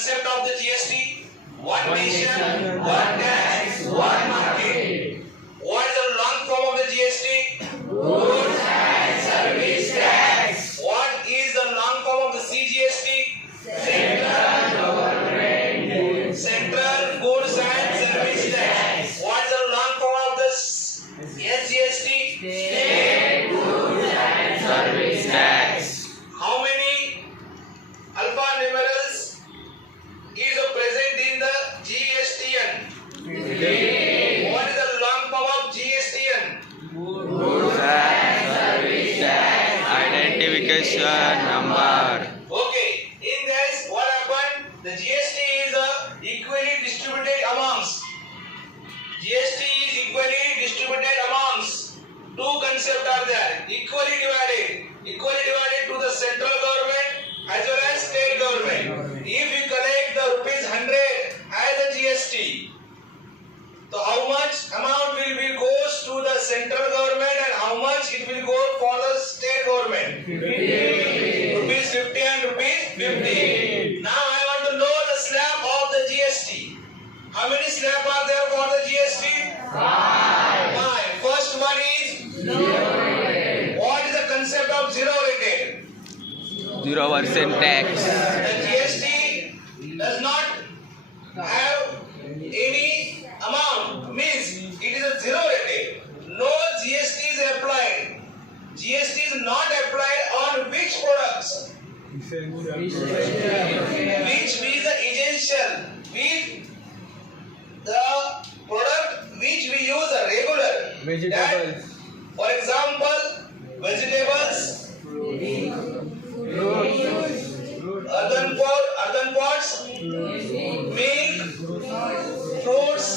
concept of the GST? One nation, one tax, one market. What is the long form of the GST? Goods and service tax. What is the long form of the CGST? Central government. Central goods and service tax. What is the long form of the SGST? State goods and service tax. How many alpha numerals is present in the GSTN? 15. What is the long form of GSTN? Goods and service tax. Identification number. Okay, in this what happened? The GST is equally distributed amongst. GST is equally distributed amongst. Two concepts are there. Equally divided to the central government as well as state government. If we collect the rupees 100 as a GST, so how much amount will be goes to the central government and how much it will go for the state government? 50. Rupees 50 and rupees 50. Now I want to know the slab of the GST. How many slabs are there for the GST? 5. First one is zero rated. What is the concept of zero rated? 0% tax. The GST does not have any amount, means it is a zero rated. No GST is applied. GST is not applied on which products? Which is the essential. With the product which we use a regular. Vegetables. For example, vegetables, earthen pots, milk, fruits,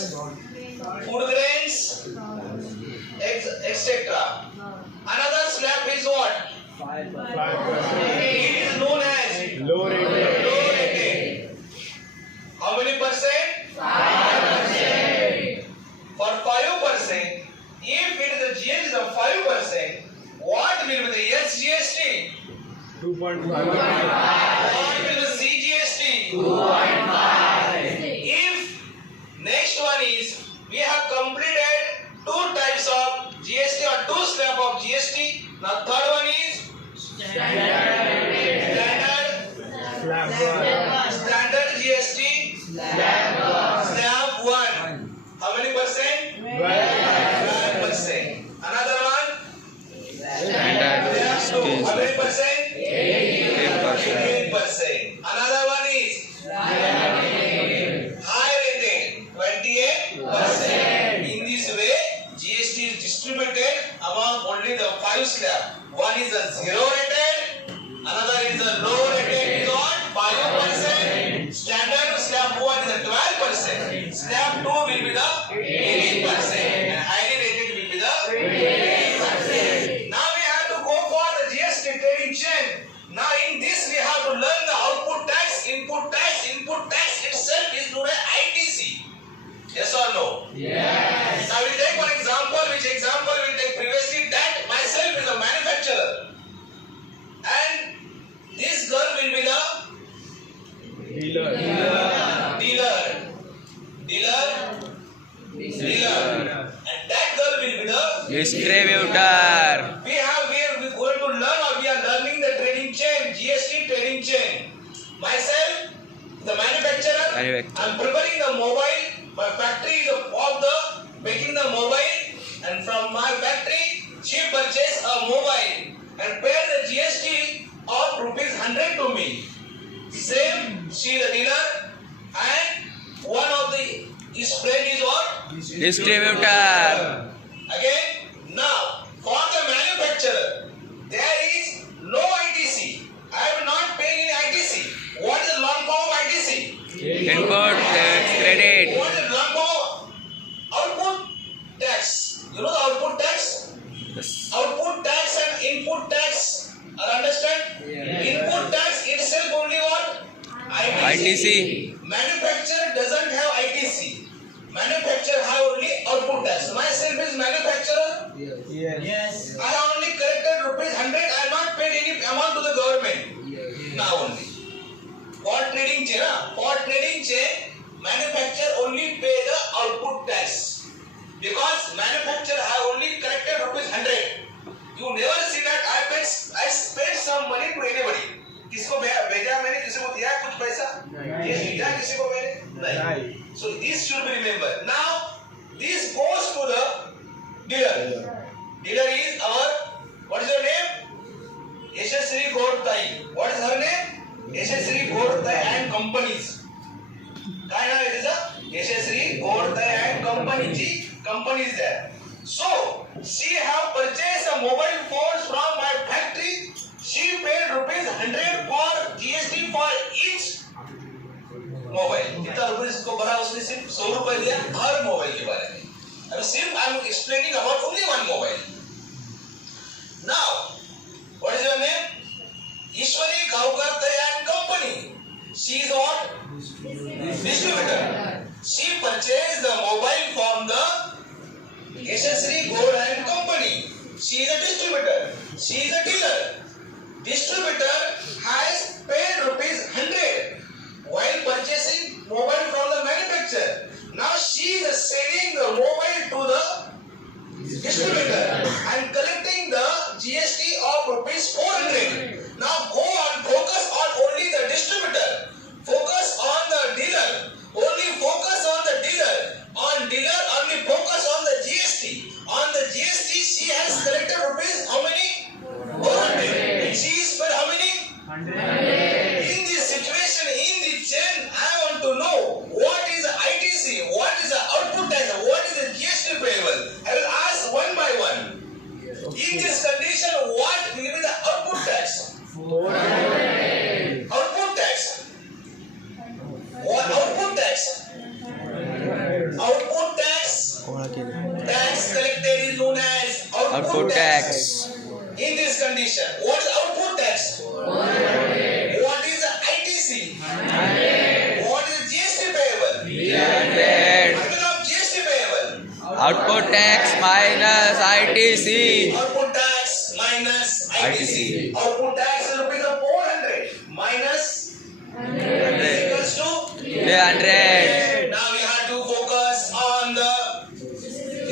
food grains, etc. Another slab is what? 5%. It is known as Low rated. low rated. How many percent? 5%. For 5%, if it is a GST of 5%, what will be the SGST? 2.5. What will be the CGST? 2.5. If next one is, we have completed two types of GST or two slab of GST. Now third one is standard GST. Slab 1. How many percent? 12%. Another one? Standard Slab 2. How many GST. percent? 18%. 18%. Another one is high rated, 28%. In this way, GST is distributed among only the 5 slabs. One is a zero rated, another is a low rated, is on 5%. Standard slab 1 is a 12%. Slab 2 will be the 18%. And highly rated will be the 28%. Now we have to go for the GST trading chain. Now in this we have to learn the output tax, input tax. Input tax itself is known as ITC. Yes or no? Yes. Now we'll take one example. Which example we'll take previously? That myself is a manufacturer. And this girl will be the Dealer. And that girl will be the Distributor. we are going to learn or we are learning the trading chain, GST trading chain. Myself, the manufacturer, I'm preparing the mobile. My factory is of the making the mobile, and from my factory, she purchased a mobile and paid the GST of rupees 100 to me. Same, she the dealer, and one of the friend is what? Distributor. Again, now for the manufacturer, there is no ITC. I am not paying any ITC. What is the long form of ITC? Input tax credit. What is the long form of output tax? You know the output tax? Yes. Output tax and input tax are understand? Input tax itself only what? ITC. Manufacturer doesn't have ITC. Manufacturer have only output tax. Myself is manufacturer. Yes. I have only collected rupees 100. I have not paid any amount to the government. Now only. What trading chain, for trading chain, manufacturer only pay the output tax because manufacturer have only collected rupees 100. You never see that I spent some money to anybody. किसको भेजा मैंने, किसी को दिया कुछ पैसा, ये दिया किसी को मैंने नहीं. So this should be remembered. Now this goes to the dealer. Dealer is our, what is your name? Yashasri Gaurtai. What is her name? Yashasri Gaurtai and Companies. काय नाव आहे तिचं? यशस्वी Gaurtai and Company. जी company is there. So she have purchased a mobile phone from my factory. She paid rupees 100 for GST for each mobile. कितना rupees को भरा उसने? सिर्फ 100 रुपए दिया हर मोबाइल के बारे में. अभी सिर्फ I am explaining about only one mobile. Now, what is your name? Ishwari Gaurtai and Company. She is what? Distributor. She purchased the mobile from the Yashasri Gaurtai and Company. She is a distributor. She is a dealer. Distributor has paid rupees 100 while purchasing mobile from the manufacturer. Now she is selling the mobile to the distributor and collecting the GST of rupees 400. Now go and focus on only the distributor. Focus on the dealer. Only focus on the dealer. On dealer only focus on the GST. On the GST she has collected rupees how many? 400. And she is paid how many? 100. In this situation, in the chain, I want to know what is the ITC, what is the output tax, what is the GST payable. I will ask one by one. In this condition, what will be the output tax? 400. Output tax. What output tax? Output tax. Tax collected is known as output tax. In this condition, what is output tax? 400. What is the ITC? 100. What is the GST payable? 300. What of GST payable? Output tax minus ITC. Output tax minus ITC. ITC. Output tax is rupees 400 minus 100 is equals to 300. Now we have to focus on the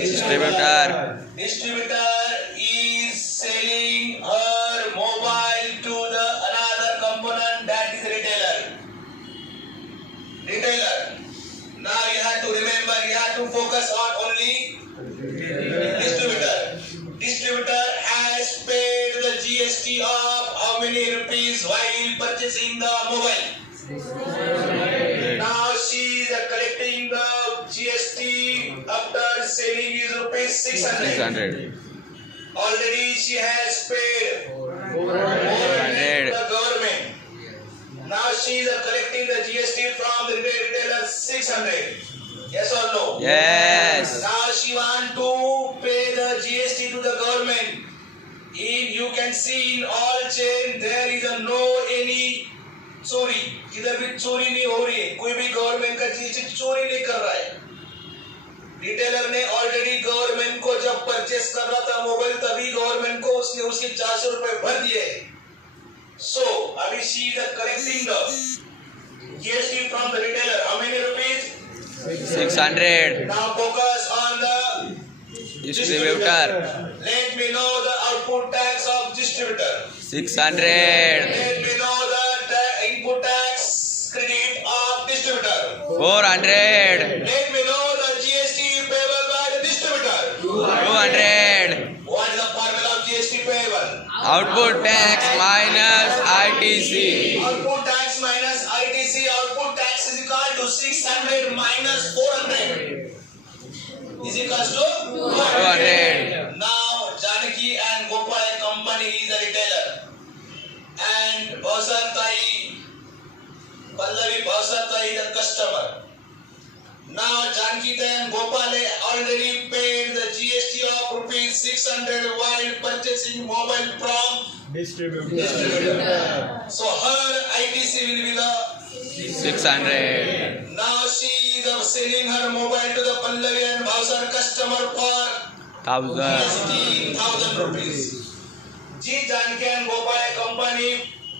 Distributor. Distributor is selling her mobile to the another component, that is retailer. Retailer. Now you have to remember, you have to focus on only distributor. Distributor has paid the GST of how many rupees while purchasing the mobile? Now she is collecting the GST after selling is rupees 600. 600. Already she has paid 400. the government. Now she is collecting the GST from the retailer 600. Yes or no? Yes. Now she want to pay the GST to the government. In you can see in all chain there is a no any चोरी, इधर भी चोरी नहीं हो रही है. कोई भी गवर्नमेंट का जीएसटी चोरी नहीं कर रहा है. रिटेलर ने ऑलरेडी गवर्नमेंट को जब परचेस कर रहा था मोबाइल तभी गवर्नमेंट को उसने उसके 400 रुपए भर दिए. सो अभी she is collecting the GST from the retailer. How many rupees? 600. Now focus on the Distributor. Let me know the output tax of distributor. 600. Let me know the input tax credit of distributor. 400. Let me know the GST payable by the distributor. 200. What is the formula of GST payable? Output tax minus ITC. Output tax minus ITC. Output tax is equal to 600 minus 400. Is equal to 200. Now Janaki and Gopal company is a retailer. And Bhausartai, Pallavi Bhausartai is a customer. Now Janaki and Gopal already paid the GST of rupees 600 while purchasing mobile from distributor. So her ITC will be the 600. Now she is selling her mobile to the Pallavi and Bhausar customer for 1000. 1,000 rupees. G Janaki and Gopal company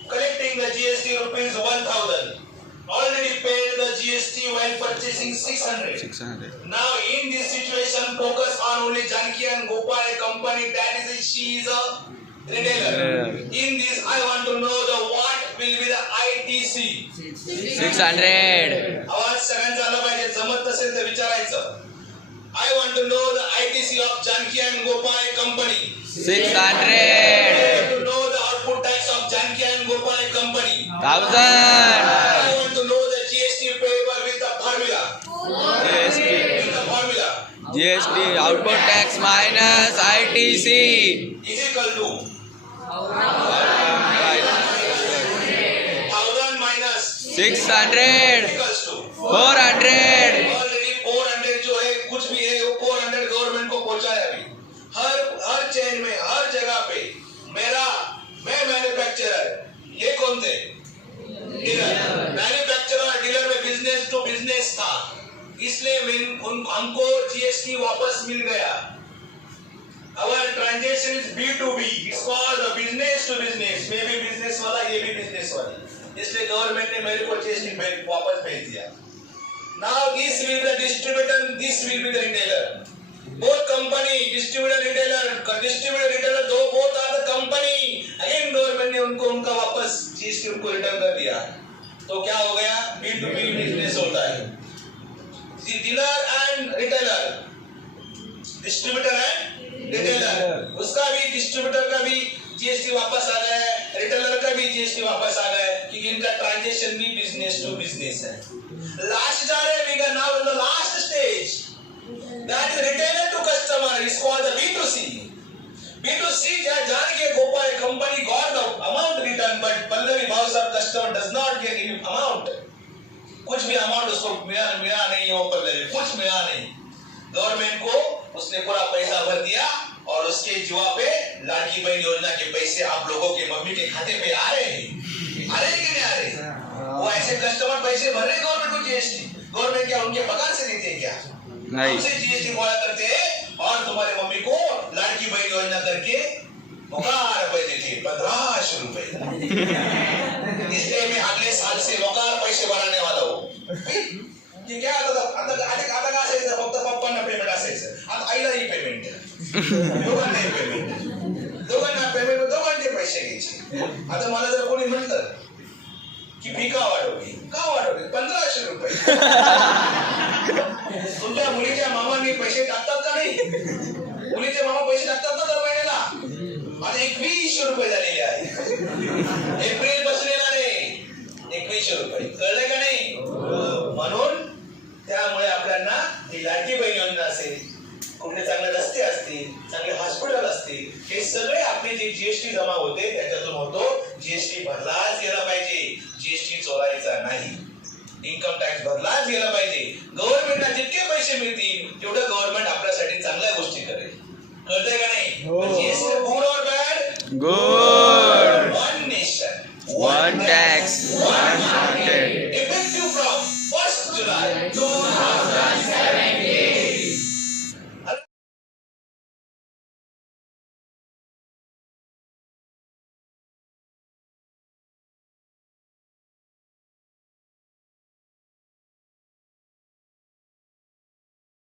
collecting the GST rupees 1,000. purchasing 600. 600. Now in this situation, focus on only Janki and Gopal, a company that is she is a retailer. In this, I want to know the what will be the ITC. 600. आवाज सगळ्यांचा आला पाहिजे. जमत नसेल तर विचारायचं. I want to know the ITC of Janki and Gopal, a company. 600. I want to know the output tax of Janki and Gopal, a company. 1000. I want to know the GST payable with the formula. GST. With the formula. GST output tax minus ITC. Is equal to 1000 minus 600. equals to 400. Already 400 जो है कुछ भी है वो 400 government को पहुंचाया अभी हर chain में हर जगह पे मैं मैन्युफैक्चरर ये कौन थे डीलर मैन्युफैक्चरर डीलर में बिजनेस टू बिजनेस था इसलिए हमको जीएसटी वापस मिल गया Our transaction is B2B. It's called the business to business. मैं भी बिजनेस वाला ये भी बिजनेस वाली इसलिए गवर्नमेंट ने मेरे को जीएसटी वापस भेज दिया Now this will be the distributor, this will be the retailer. Both company, distributor, retailer, दो both are the company. Again government ने उनका वापस जीएसटी उनको रिटर्न कर दिया. तो क्या हो गया? B2B बिजनेस होता है. Dealer and retailer, distributor and retailer. उसका भी डिस्ट्रीब्यूटर का भी जीएसटी वापस आ गया है, रिटेलर का भी जीएसटी वापस आ गया है क्योंकि इनका ट्रांजैक्शन भी बिजनेस टू बिजनेस है. Last जा रहे हैं we are now in the last stage. That is retailer to customer is called the B2C. B2C जान के Gopal company got the amount return but Pallavi Bhavsar customer does not get any amount. कुछ भी amount उसको मिला नहीं है वो पल्लवी कुछ मिला नहीं. गवर्नमेंट को उसने पूरा पैसा भर दिया और उसके जुआ पे लाडली बहन योजना के पैसे आप लोगों के मम्मी के खाते पे आ रहे हैं कि नहीं आ रहे वो ऐसे कस्टमर पैसे भर रहे गवर्नमेंट को जीएसटी गवर्नमेंट क्या उनके पगार से देते हैं क्या नहीं हमसे जीएसटी बोला करते हैं और तुम्हारे मम्मी को लाडली बहन योजना करके वकार रुपए देते 1500 रुपए इसलिए मैं अगले साल से वकार पैसे भरने वाला हूँ की क्या आता काय असायचं फक्त पप्पांना पेमेंट असायचं आता आईलाही पेमेंट दोघांनाही पेमेंट दोघांना पेमेंट दोघांचे पैसे घ्यायचे आता मला जर कोणी म्हणलं की फी का वाढवली 1500 रुपये तुमच्या मुलीच्या मामांनी पैसे टाकतात का नाही मुलीचे मामा पैसे टाकतात ना दर महिन्याला आता 2100 रुपये झालेले आहे एप्रिल पासून येणारे 2100 रुपये कळलं का नाही म्हणून त्यामुळे आपल्याला ही लाडकी बहीण योजना असेल कुठले चांगले रस्ते असतील चांगले हॉस्पिटल असतील हे सगळे आपले जे जीएसटी जमा होते त्याच्यातून होतो जीएसटी भरलाच गेला पाहिजे जीएसटी चोरायचा नाही इन्कम टॅक्स भरलाच गेला पाहिजे गव्हर्नमेंटला जितके पैसे मिळतील तेवढं गव्हर्नमेंट आपल्यासाठी चांगल्या गोष्टी करेल कळतंय का नाही जीएसटी गुड और bad good one nation one tax one market effective from 1st July 2023